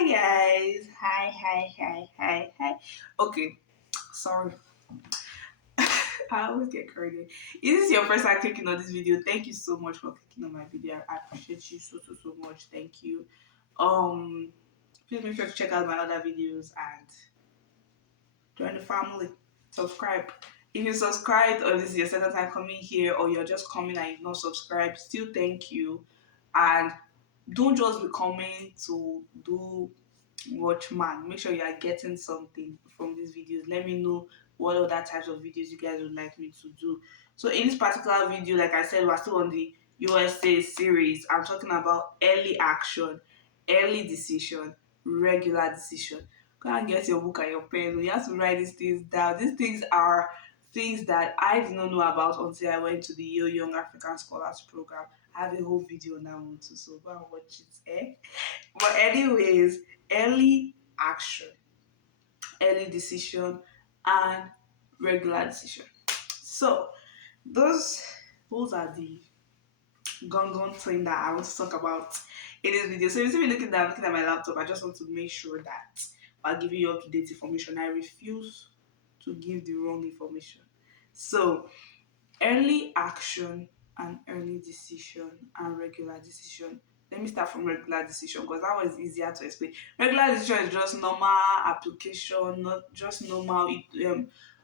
Hi guys. Hi. Okay, sorry. I always get carried away. If this is your first time clicking on this video, thank you so much for clicking on my video. I appreciate you so much. Thank you. Um Please make sure to check out my other videos and join the family. Subscribe. If you subscribed or this is your second time coming here or you're just coming and you've not subscribed, still thank you. And don't just be coming to do watchman. Make sure you are getting something from these videos. Let me know what other types of videos you guys would like me to do. So in this particular video, like I said, we're still on the USA series. I'm talking about early action, early decision, regular decision. Go and get your book and your pen. You have to write these things down. These things are things that I did not know about until I went to the Yo Young African Scholars Program. I have a whole video on that one too, so go and watch it. But anyways, early action, early decision, and regular decision. So those those are the gun thing that I want to talk about in this video. So if you see me looking at my laptop, I just want to make sure that while giving you up to date information, I refuse to give the wrong information. So early action and early decision and regular decision. Let me start from regular decision because that one is easier to explain. Regular decision is just normal application, not just normal.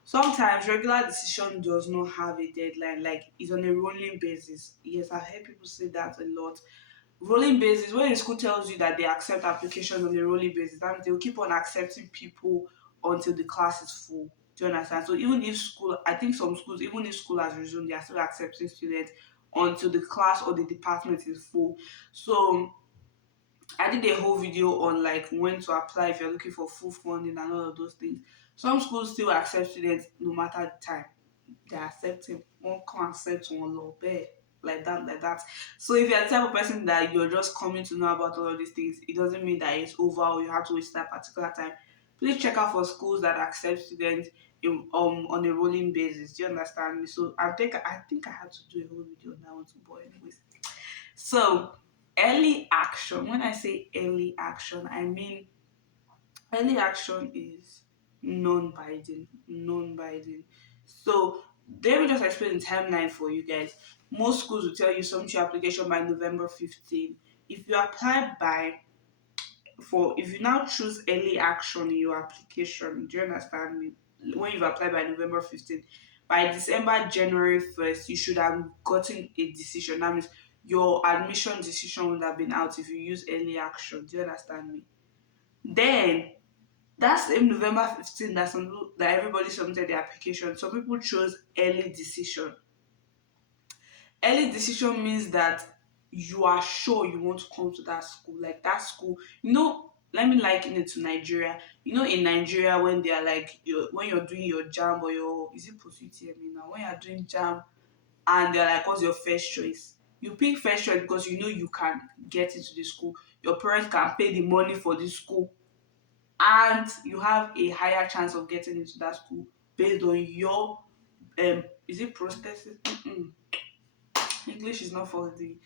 Sometimes regular decision does not have a deadline, like it's on a rolling basis. Yes, I've heard people say that a lot. Rolling basis, when a school tells you that they accept applications on a rolling basis, that means they'll keep on accepting people until the class is full. Do you understand? So even if school, I think some schools, even if school has resumed, they are still accepting students until the class or the department is full. So I did a whole video on like when to apply if you're looking for full funding and all of those things. Some schools still accept students no matter the time. They accept him. One can accept one law bear like that. So if you're the type of person that you're just coming to know about all of these things, it doesn't mean that it's over or you have to waste that particular time. Please check out for schools that accept students on a rolling basis. Do you understand me? So I think I had to do a whole video on that one too, but anyways. So early action. When I say early action, I mean early action is non-binding. Non-binding. So let me just explain the timeline for you guys. Most schools will tell you submit your application by November 15. If you apply by for if you now choose early action in your application, do you understand me? When you've applied by November 15th, by December January 1st, you should have gotten a decision. That means your admission decision would have been out if you use early action. Do you understand me? Then that same November 15th that everybody submitted their application. Some people chose early decision. Early decision means that you are sure you want to come to that school. Like that school, let me liken it to Nigeria. In Nigeria when they are like when you're doing your jam or your is it post UTME now? When you're doing jam and they're like, what's your first choice? You pick first choice because you know you can get into the school. Your parents can pay the money for the school and you have a higher chance of getting into that school based on your is it prosthesis? English is not for the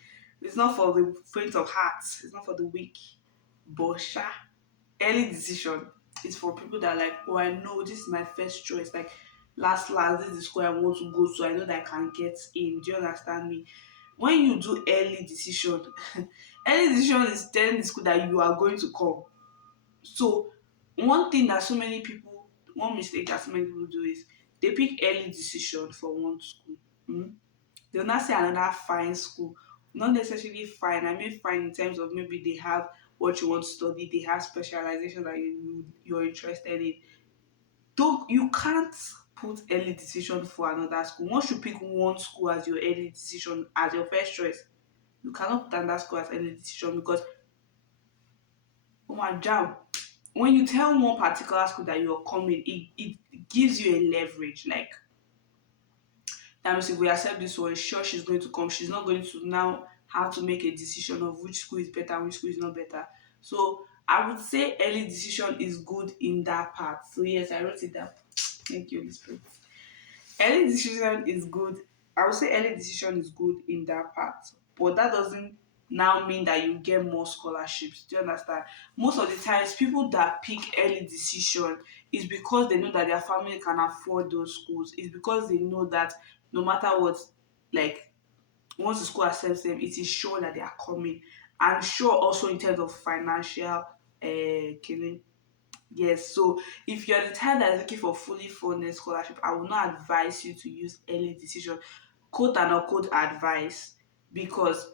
it's not for the faint of heart. It's not for the weak. But early decision is for people that are like, oh, I know this is my first choice. Like last, this is the school I want to go to. I know that I can get in. Do you understand me? When you do early decision, early decision is telling the school that you are going to come. So one mistake that so many people do is they pick early decision for one school. They'll not say another fine school. Not necessarily fine. I mean fine in terms of maybe they have what you want to study, they have specialization that you're interested in. Though you can't put early decision for another school. Once you pick one school as your early decision, as your first choice, you cannot put another school as early decision because oh my jam. When you tell one particular school that you're coming, it gives you a leverage. Like that means if we accept this one, sure she's going to come. She's not going to now have to make a decision of which school is better and which school is not better. So I would say early decision is good in that part. So yes, I wrote it down. Thank you, Holy Spirit. Early decision is good. I would say early decision is good in that part, but that doesn't now mean that you get more scholarships. Do you understand? Most of the times, people that pick early decision is because they know that their family can afford those schools. It's because they know that no matter what, like once the school accepts them, it is sure that they are coming. And sure also in terms of financial killing. Yes, so if you're the type that is looking for fully funded scholarship, I will not advise you to use early decision, quote and unquote advice, because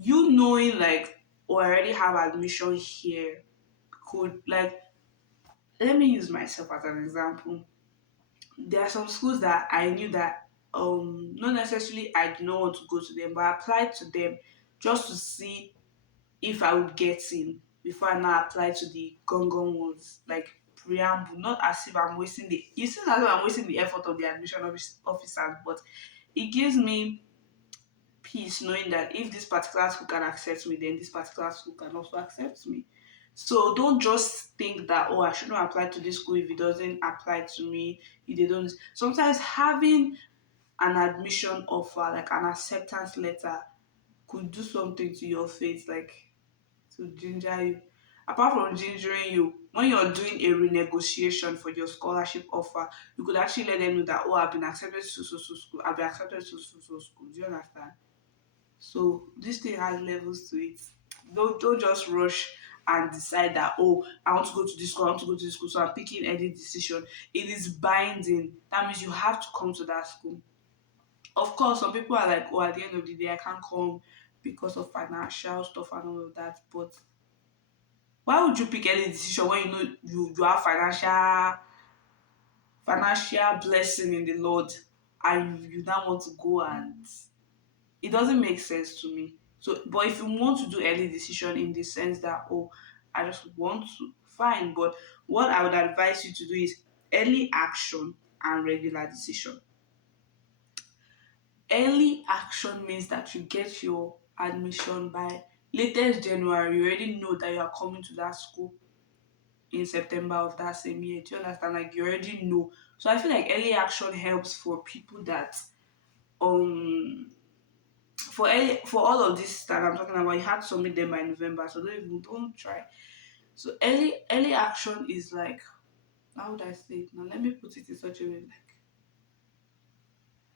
you knowing like, oh, I already have admission here could like, let me use myself as an example. There are some schools that I knew that not necessarily I did not want to go to them, but I applied to them just to see if I would get in before I now apply to the Gongon ones, like preamble, not as if I'm wasting the, you see, as if I'm wasting the effort of the admission officers, but it gives me peace knowing that if this particular school can accept me, then this particular school can also accept me. So don't just think that, oh, I shouldn't apply to this school if it doesn't apply to me, if they don't. Sometimes having an admission offer, like an acceptance letter, could do something to your face, like to ginger you. Apart from gingering you, when you're doing a renegotiation for your scholarship offer, you could actually let them know that, oh, I've been accepted to so school, I've been accepted to so school. Do you understand? So this thing has levels to it. Don't just rush and decide that, oh, I want to go to this school, I want to go to this school, so I'm picking any decision. It is binding. That means you have to come to that school. Of course, some people are like, oh, at the end of the day, I can't come because of financial stuff and all of that. But why would you pick any decision when you know you have financial blessing in the Lord, and you now want to go, and it doesn't make sense to me. So, but if you want to do early decision in the sense that, oh, I just want to, fine. But what I would advise you to do is early action and regular decision. Early action means that you get your admission by latest January. You already know that you are coming to that school in September of that same year. Do you understand? Like you already know. So I feel like early action helps for people that um for all of this that I'm talking about, you had to submit them by November. So don't try. So early action is like, how would I say it now? Let me put it in such a way like,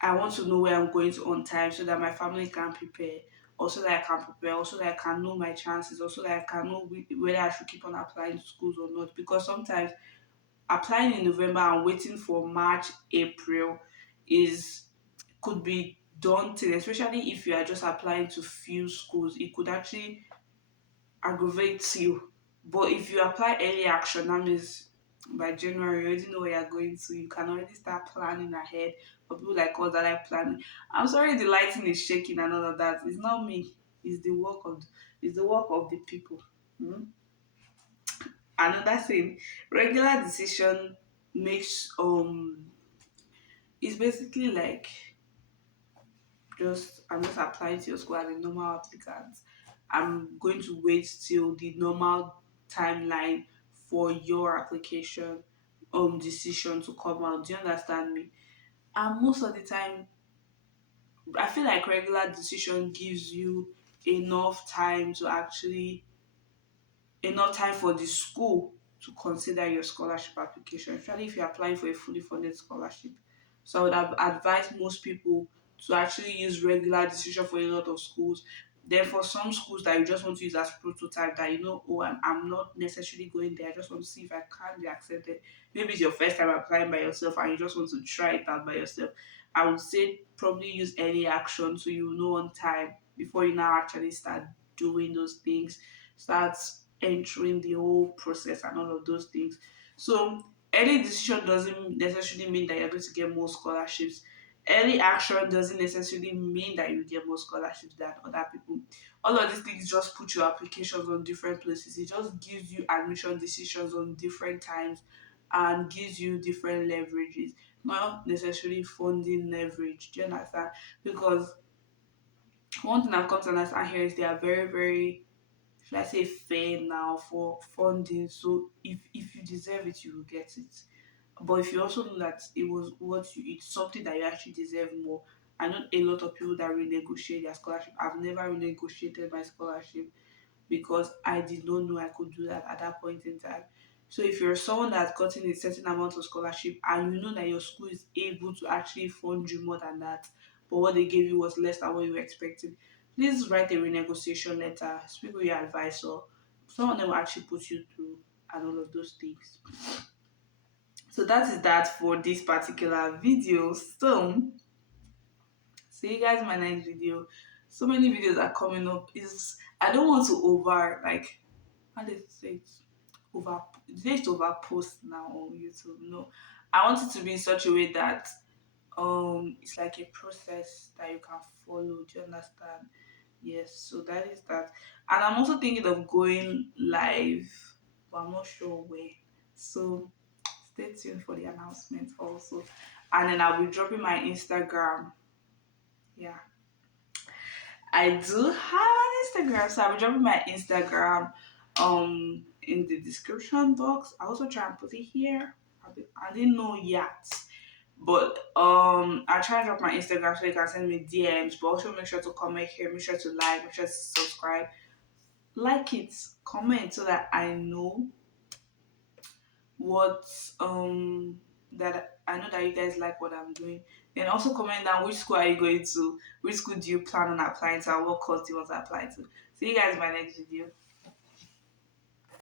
I want to know where I'm going to on time so that my family can prepare, also that I can prepare, also that I can know my chances, also that I can know whether I should keep on applying to schools or not. Because sometimes applying in November and waiting for March, April is could be daunting, especially if you are just applying to few schools. It could actually aggravate you. But if you apply early action, that means by January you already know where you're going to. You can already start planning ahead. For people like us that like planning, I'm sorry the lighting is shaking and all of that. It's not me. It's the work of the people. Hmm? Another thing, regular decision makes it's basically like, just I'm just applying to your school as a normal applicant. I'm going to wait till the normal timeline for your application decision to come out. Do you understand me? And most of the time, I feel like regular decision gives you enough time to actually enough time for the school to consider your scholarship application, especially if you're applying for a fully funded scholarship. So I would have advised most people to actually use regular decision for a lot of schools. Then for some schools that you just want to use as prototype, that you know, oh, I'm not necessarily going there. I just want to see if I can be accepted. Maybe it's your first time applying by yourself and you just want to try it out by yourself. I would say probably use early action so you know on time before you now actually start doing those things, start entering the whole process and all of those things. So early decision doesn't necessarily mean that you're going to get more scholarships. Early action doesn't necessarily mean that you get more scholarships than other people. All of these things just put your applications on different places. It just gives you admission decisions on different times and gives you different leverages, not necessarily funding leverage. Do you understand? Because one thing I've come to understand here is they are very, very, should I say, fair now for funding. So if you deserve it, you will get it. But if you also know that it was what you, it's something that you actually deserve more, I know a lot of people that renegotiate their scholarship. I've never renegotiated my scholarship because I did not know I could do that at that point in time. So if you're someone that's gotten a certain amount of scholarship and you know that your school is able to actually fund you more than that, but what they gave you was less than what you were expecting, please write a renegotiation letter, speak with your advisor. Some of them will actually put you through and all of those things. So that is that for this particular video. So see you guys in my next video. So many videos are coming up. Is I don't want to over like how do you say it? Over They over post now on YouTube. No. I want it to be in such a way that it's like a process that you can follow. Do you understand? Yes, so that is that. And I'm also thinking of going live, but I'm not sure where. So stay tuned for the announcement also. And then I'll be dropping my Instagram. Yeah. I do have an Instagram, so I'll be dropping my Instagram in the description box. I also try and put it here. I didn't know yet. But I'll try and drop my Instagram so you can send me DMs, but also make sure to comment here, make sure to like, make sure to subscribe. Like it, comment so that I know what that I know that you guys like what I'm doing. Then also comment down which school are you going to, which school do you plan on applying to, and what course do you want to apply to. See you guys in my next video.